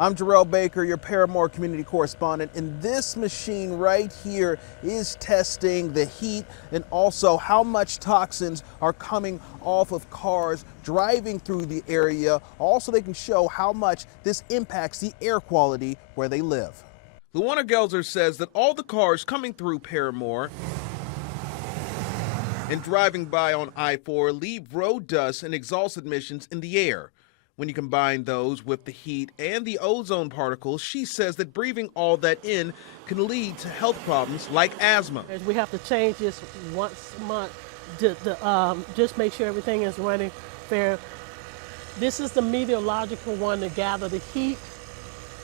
I'm Jarrell Baker, your Parramore community correspondent, and this machine right here is testing the heat and also how much toxins are coming off of cars driving through the area. Also, they can show how much this impacts the air quality where they live. Lawanna Gelzer says that all the cars coming through Parramore and driving by on I-4 leave road dust and exhaust emissions in the air. When you combine those with the heat and the ozone particles, she says that breathing all that in can lead to health problems like asthma. We have to change this once a month to just make sure everything is running fair. This is the meteorological one to gather the heat,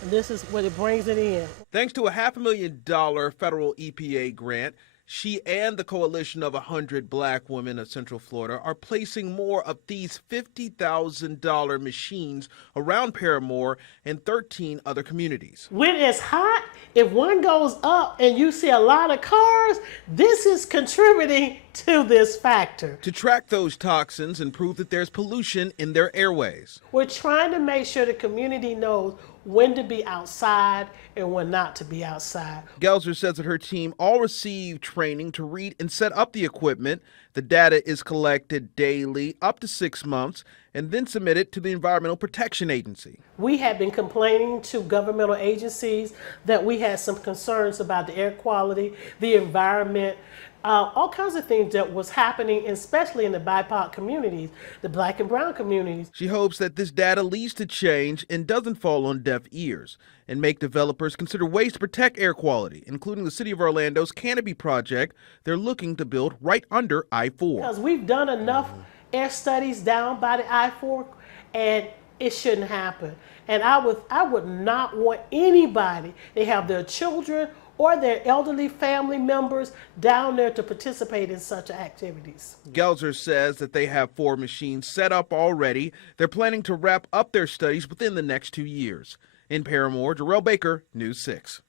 and this is what it brings it in. Thanks to a $500,000 federal EPA grant, she and the coalition of 100 black women of Central Florida are placing more of these $50,000 machines around Parramore and 13 other communities. When it's hot, if one goes up and you see a lot of cars, this is contributing to this factor. To track those toxins and prove that there's pollution in their airways. We're trying to make sure the community knows when to be outside and when not to be outside. Gelzer says that her team all received training to read and set up the equipment. The data is collected daily, up to 6 months, and then submitted to the Environmental Protection Agency. We had been complaining to governmental agencies that we had some concerns about the air quality, the environment, all kinds of things that was happening, especially in the BIPOC communities, the black and brown communities. She hopes that this data leads to change and doesn't fall on deaf ears and make developers consider ways to protect air quality, including the City of Orlando's canopy project they're looking to build right under I-4. Because we've done enough air studies down by the I-4, and it shouldn't happen. And I would not want anybody to have their children or their elderly family members down there to participate in such activities. Gelzer says that they have 4 machines set up already. They're planning to wrap up their studies within the next 2 years. In Parramore, Jarrell Baker, News 6.